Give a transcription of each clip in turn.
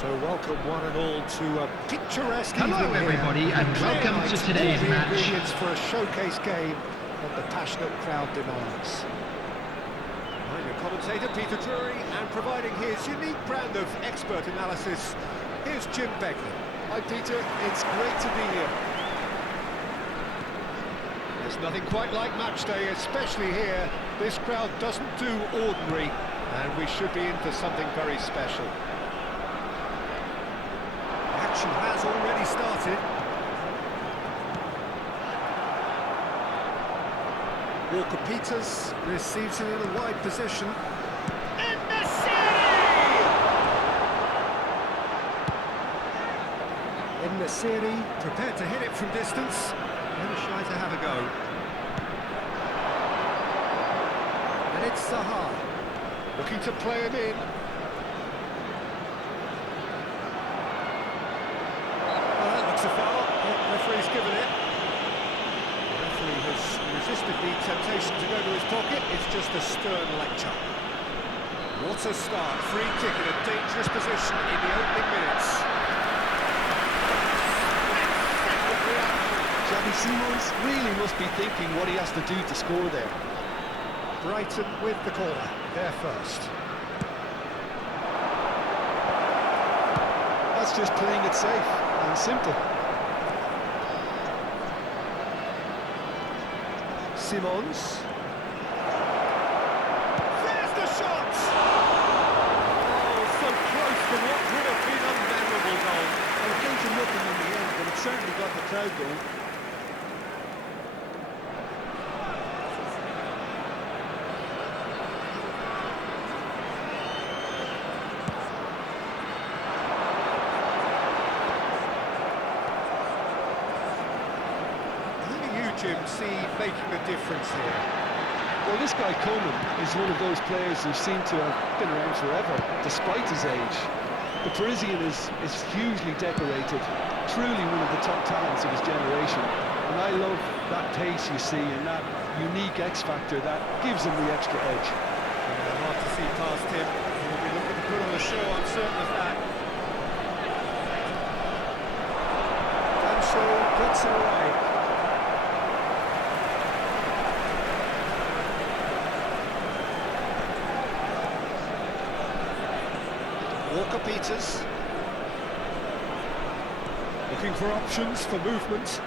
So welcome one and all to a picturesque Hello evening everybody here. and welcome to today's all the match. ingredients for a showcase game that the passionate crowd demands. I'm your commentator Peter Drury, and providing his unique brand of expert analysis, here's Jim Beglin. Hi Peter, it's great to be here. There's nothing quite like match day, especially here. This crowd doesn't do ordinary, and we should be in for something very special. Action has already started. Walker-Peters receives it in a wide position. En-Nesyri prepared to hit it from distance. Never shy to have a go. And it's Zaha, looking to play him in. Well, that looks a foul. The referee's given it. The referee has resisted the temptation to go to his pocket. It's just a stern lecture. What a start. Free kick in a dangerous position in the opening minutes. Xavi Simons really must be thinking what he has to do to score there. Brighton with the corner, there first. That's just playing it safe and simple. Simons. There's the shot! Oh, so close to what would have been a memorable goal. It came to nothing in the end, but it certainly got the crowd going. Jim, see making the difference here. Well, this guy Coleman is one of those players who seem to have been around forever, despite his age. The Parisian is hugely decorated, truly one of the top talents of his generation. And I love that pace you see and that unique X-factor that gives him the extra edge. Hard to see past him. He'll be looking to put on a show, I'm certain of that. Danso puts it away. Walker-Peters looking for options for movement.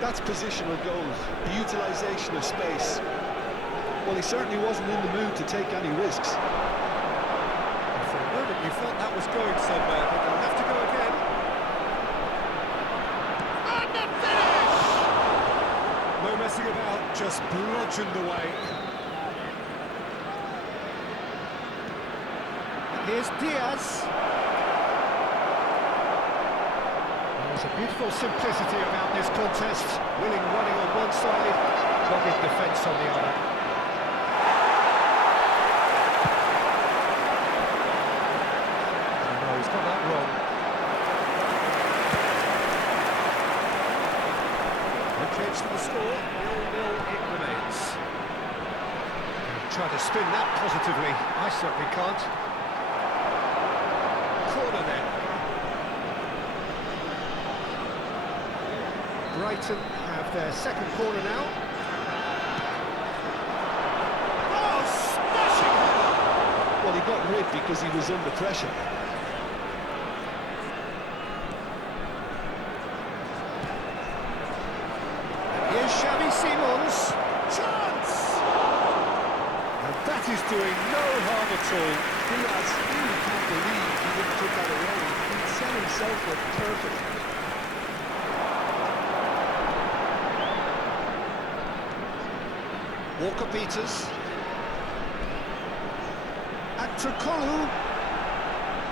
That's positional goals, the utilisation of space. Well, he certainly wasn't in the mood to take any risks. And for a moment you thought that was going somewhere, but they'll have to go again. And the finish! No messing about, just bludgeoned away. Here's Diaz. There's a beautiful simplicity about this contest. Willing running on one side, dogged defence on the other. Oh no, he's got that wrong. No change to the score, 0-0 it remains. Try to spin that positively, I certainly can't. Corner then. Brighton have their second corner now. Oh, smashing header! Well, he got rid because he was under pressure. And here's Xavi Simons. Chance! And that is doing no harm at all. Diaz really can't believe he didn't put that away. He set himself up perfect. Walker-Peters. Atrikolu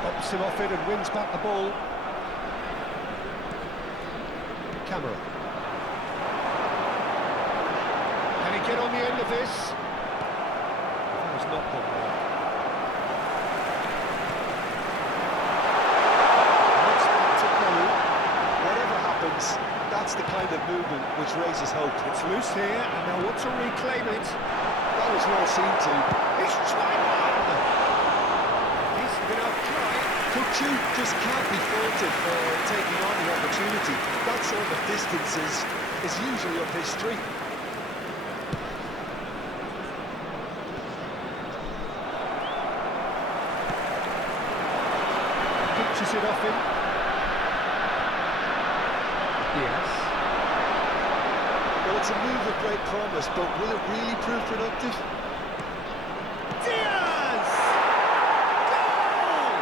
pops him off it and wins back the ball. Camera. Can he get on the end of this? That was not popular. Whatever happens, that's the kind of movement which raises hope. It's loose here, and they'll want to reclaim it. That was well seen too. He's trying on! Decent enough try. Could Chu just can't be faulted for taking on the opportunity. That sort of distance is usually up his street. Pitches it off him. Yes. Well, it's a move of great promise, but will it really prove productive? Diaz! Goal!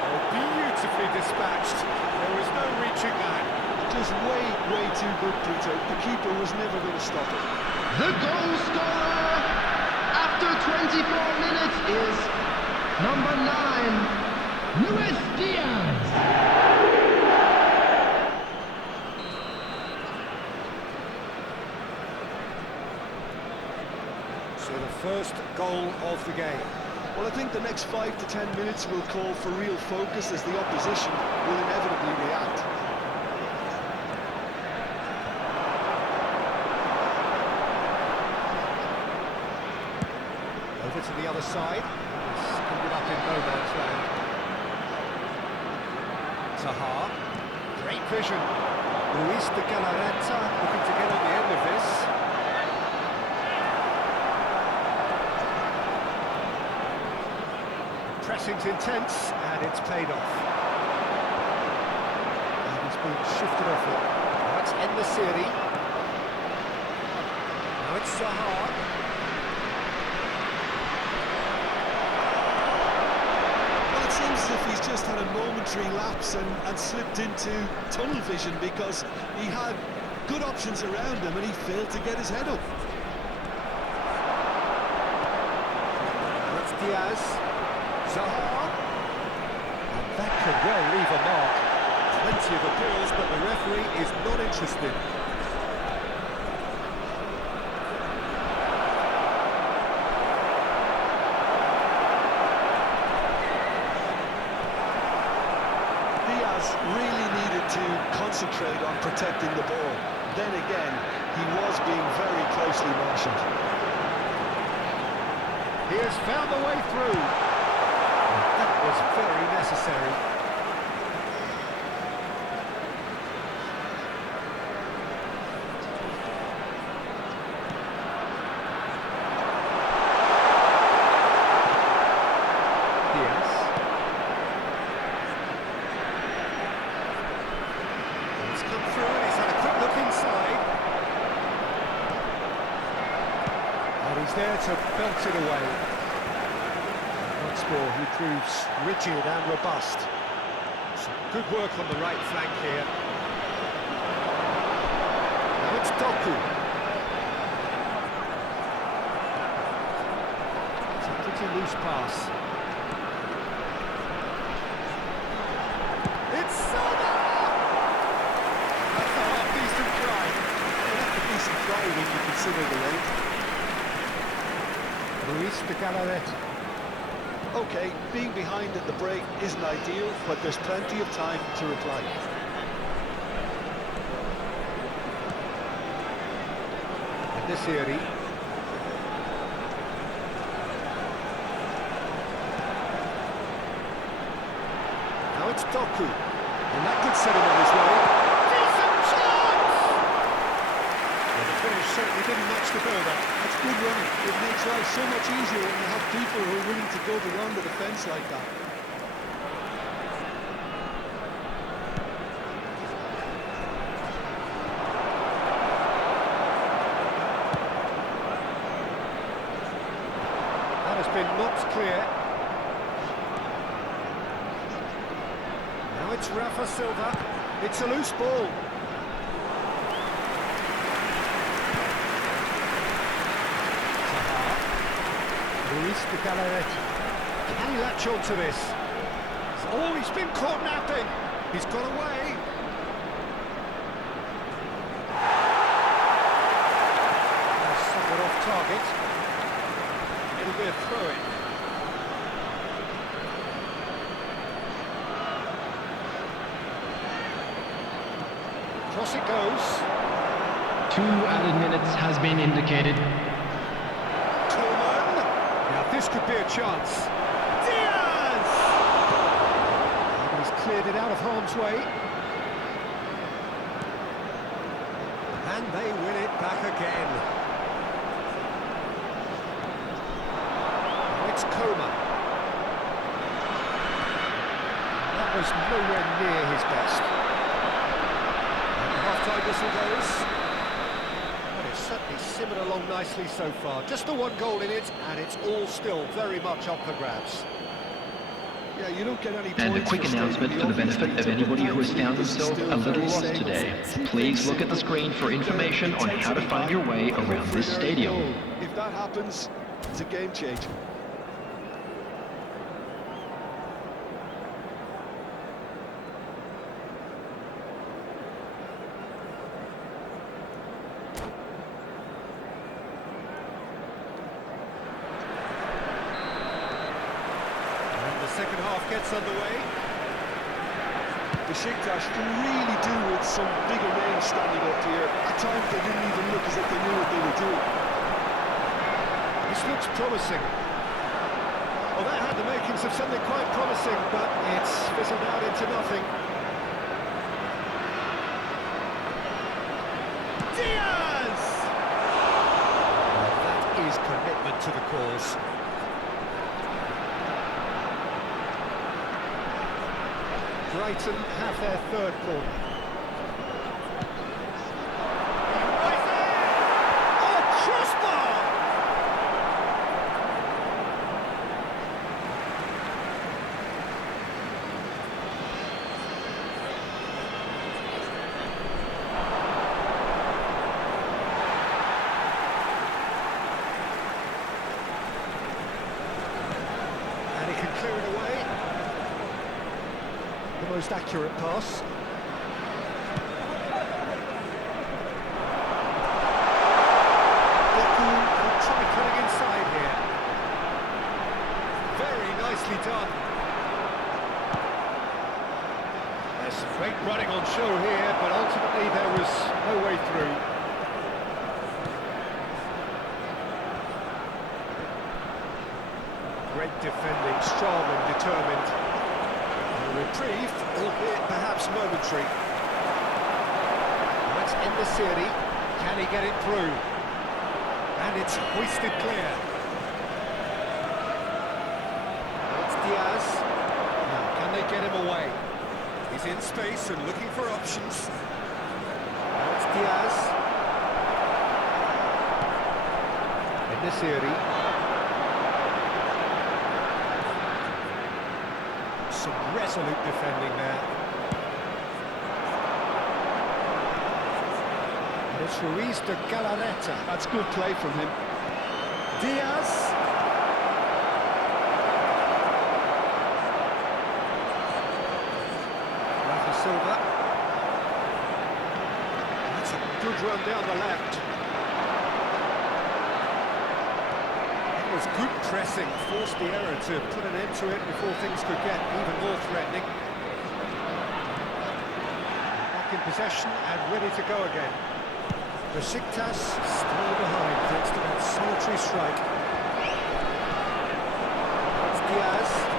Oh, beautifully dispatched. There was no reaching that. Just way too good, Peter. The keeper was never going to stop it. The goal scorer after 24 minutes is number 9, Luis Diaz. So the first goal of the game. Well, I think the next 5 to 10 minutes will call for real focus as the opposition will inevitably react. Over to the other side. It's ended up in no man's land. Zaha. Great vision. Luis de Galarreta looking to get on the end of this. Pressing's intense, and it's paid off. And it's been shifted off it. Now it's En-Nesyri. Now it's Zaha. Well, it seems as if he's just had a momentary lapse and slipped into tunnel vision because he had good options around him and he failed to get his head up. That's Diaz. Zaha. And that could well leave a mark. Plenty of appeals, but the referee is not interested. Diaz really needed to concentrate on protecting the ball. Then again, he was being very closely marshalled. He has found the way through. That was very necessary. Diaz. He's come through and he's had a quick look inside. And he's there to belt it away. Once more, he proves rigid and robust. Some good work on the right flank here. Now it's Doku. It's a pretty loose pass. It's Silva! That's a half-decent try. Well, that's a decent try when you consider the length. Luis de Galarreta. Okay, being behind at the break isn't ideal, but there's plenty of time to reply. En-Nesyri. Now it's Doku. And that could set him on his way. Decent chance! Well, the finish certainly didn't match the build-up. That's good running. It makes life so much easier when you have people who are willing to go beyond the defence like that. That has been knocked clear. Now it's Rafa Silva. It's a loose ball. Luis de Galarreta. Can he latch on to this? Oh, he's been caught napping. He's got away. Somewhat off target. It'll be a throw-in. Cross it goes. 2 added minutes has been indicated. Coleman. Now this could be a chance. cleared it out of harm's way. And they win it back again. Now it's Coman. That was nowhere near his best. And the half-time whistle goes. But it's certainly simmered along nicely so far. Just the one goal in it, and it's all still very much up for grabs. Yeah, you don't get any points. And a quick announcement for the benefit of anybody who has found themselves a little lost today. Please look at the screen for information on how to find your way around this stadium. If that happens, it's a game changer. Second half gets underway. Besiktas can really do with some bigger names standing up here. At times they didn't even look as if they knew what they were doing. This looks promising. Well, that had the makings of something quite promising, but it's fizzled out into nothing. Diaz! Well, that is commitment to the cause. Brighton have their third corner. Oh, crossbar! And he can clear it away. The most accurate pass. Deku will try cutting inside here. Very nicely done. There's some great running on show here, but ultimately there was no way through. Great defending, strong and determined. Reprieve, albeit perhaps momentary. That's in the series. Can he get it through? And it's hoisted clear. It's Diaz. Now, can they get him away? He's in space and looking for options. Now it's Diaz. In the series. Some resolute defending there. And it's Ruiz de Galarreta. That's good play from him. Diaz. Rafa Silva. That's a good run down the left. Was good pressing, forced the error to put an end to it before things could get even more threatening. Back in possession and ready to go again. Besiktas still behind thanks to that solitary strike. It's Diaz.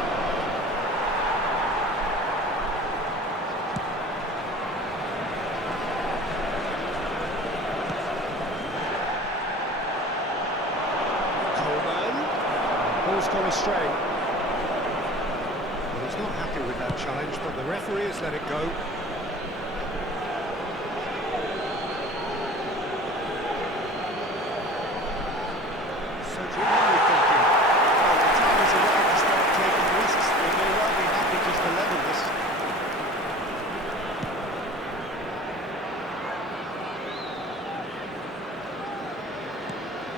Ball's gone astray. Well, he's not happy with that challenge, but the referee has let it go. So do you know what you're thinking? Well, the time has arrived to start taking risks. They may well be happy just to level this.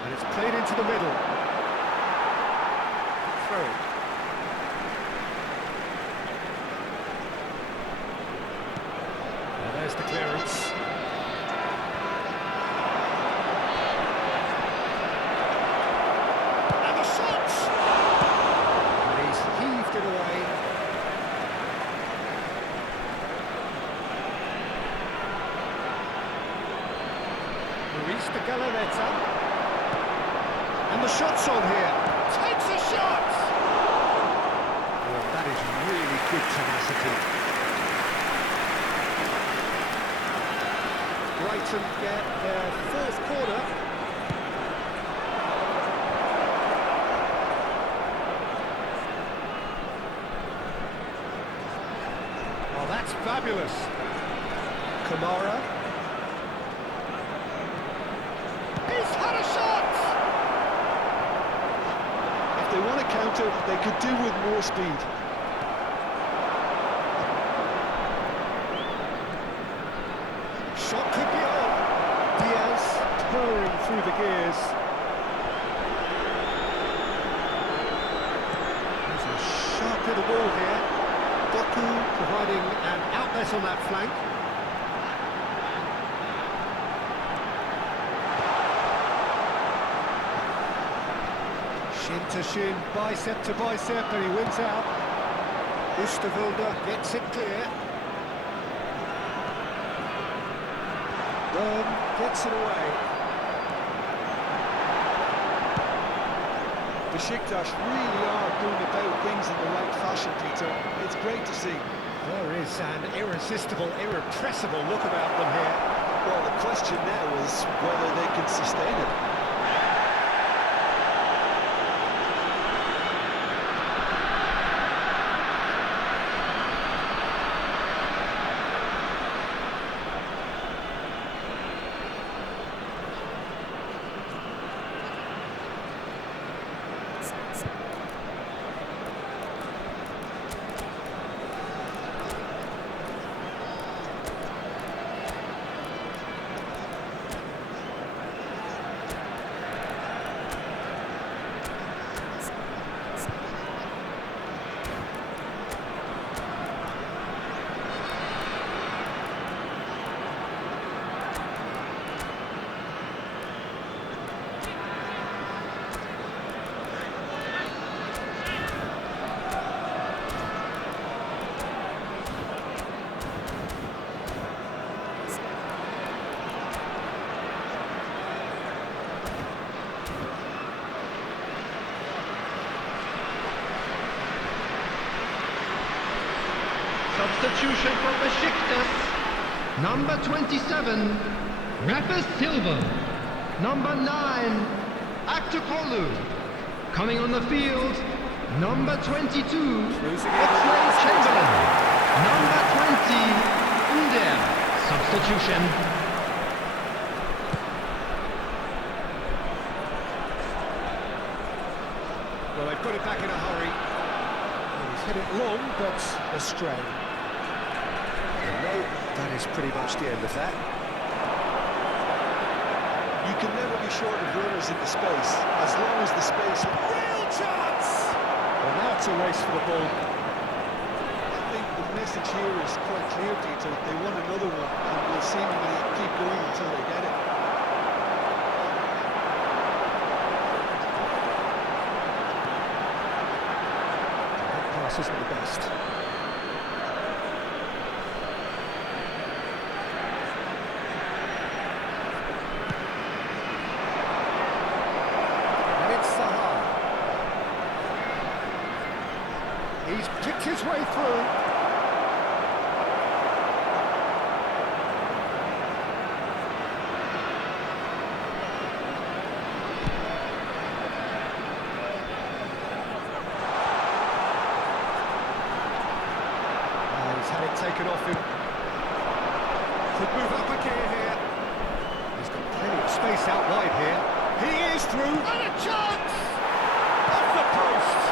And it's played into the middle. Through. And there's the clearance. And the shot! And he's heaved it away. Ruiz de Galarreta. And the shot's on here. Takes a shot! Well, that is really good tenacity. Brighton get their fourth corner. Oh, that's fabulous. Kamara. He's had a shot! If they want to counter, they could do with more speed. Shot could be on. Diaz purring through the gears. There's a sharp little ball here. Doku providing an outlet on that flank. Shin to shin, bicep to bicep, and he wins out. Oosterwolde gets it clear. Byrne gets it away. Besiktas really are going about things in the right fashion, Peter. It's great to see. There is an irresistible, irrepressible look about them here. Well, the question now is whether they can sustain it. Substitution for Besiktas. Number 27, Rafa Silva. Number 9, Aktürkoğlu. Coming on the field, number 22, Oxlade-Chamberlain. Number 20, Under. Substitution. Well, they put it back in a hurry. He's hit it long, but astray. No, that is pretty much the end of that. You can never be short of runners in the space, as long as the space... Real chance! Well, now it's a race for the ball. I think the message here is quite clear, Peter. They want another one, and will seemingly keep going until they get it. That pass isn't the best. He's picked his way through. He's had it taken off him. Could move up a gear here. He's got plenty of space out wide here. He is through. And a chance! Off the post!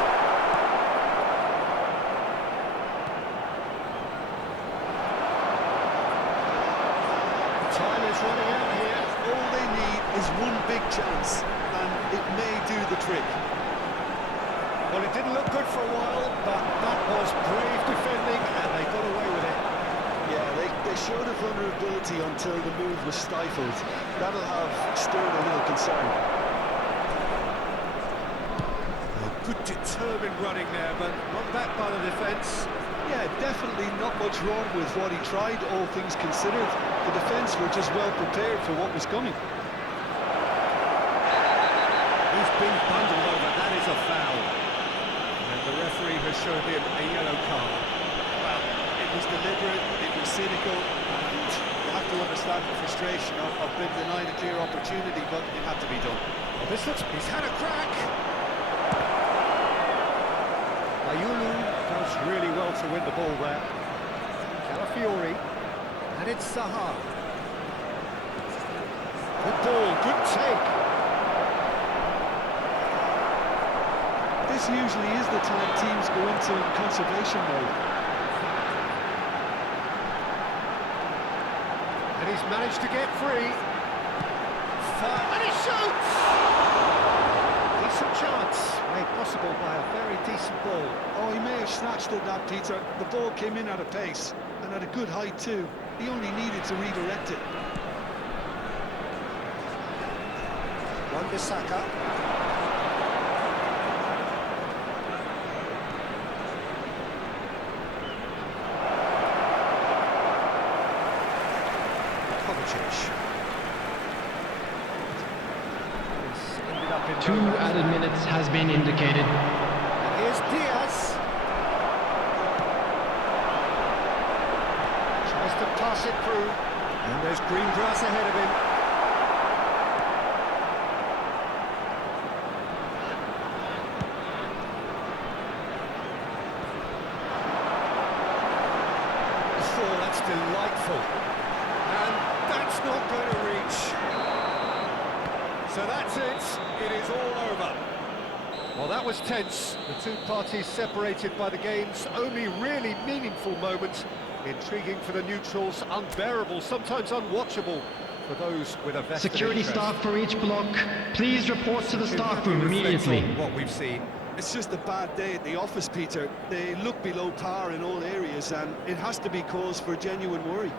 Time is running out here. All they need is one big chance, and it may do the trick. Well, it didn't look good for a while, but that was brave defending, and they got away with it. Yeah, they showed a vulnerability until the move was stifled. That'll have stirred a little concern. Good determined running there, but not backed by the defence. Yeah, definitely not much wrong with what he tried, all things considered. The defence were just well prepared for what was coming. He's been bundled over, that is a foul. And the referee has shown him a yellow card. Well, it was deliberate, it was cynical, and you have have to understand the frustration of being denied a clear opportunity, but it had to be done. Well, this looks... He's had a crack. Ayulu does really well to win the ball there. Calafiori. And it's Zaha. Good ball, good take. This usually is the time teams go into conservation mode. And he's managed to get free. And he shoots! Decent chance, made possible by a very decent ball. Oh, he may have snatched at that, Peter. The ball came in at a pace, and at a good height too. He only needed to redirect it. Wan-Bissaka. Kovacic. 2 added minutes has been indicated. And here's Diaz. Tries to pass it through. And there's green grass ahead of him. Oh, that's delightful. And that's not going to reach. So that's it. It is all over. Well, that was tense. The two parties separated by the game's only really meaningful moment. Intriguing for the neutrals, unbearable, sometimes unwatchable for those with a vested Security interest. staff for each block, please report to the staff room immediately. What we've seen. It's just a bad day at the office, Peter. They look below par in all areas, and it has to be cause for genuine worry.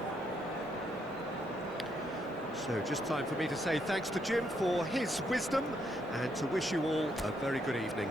So just time for me to say thanks to Jim for his wisdom and to wish you all a very good evening.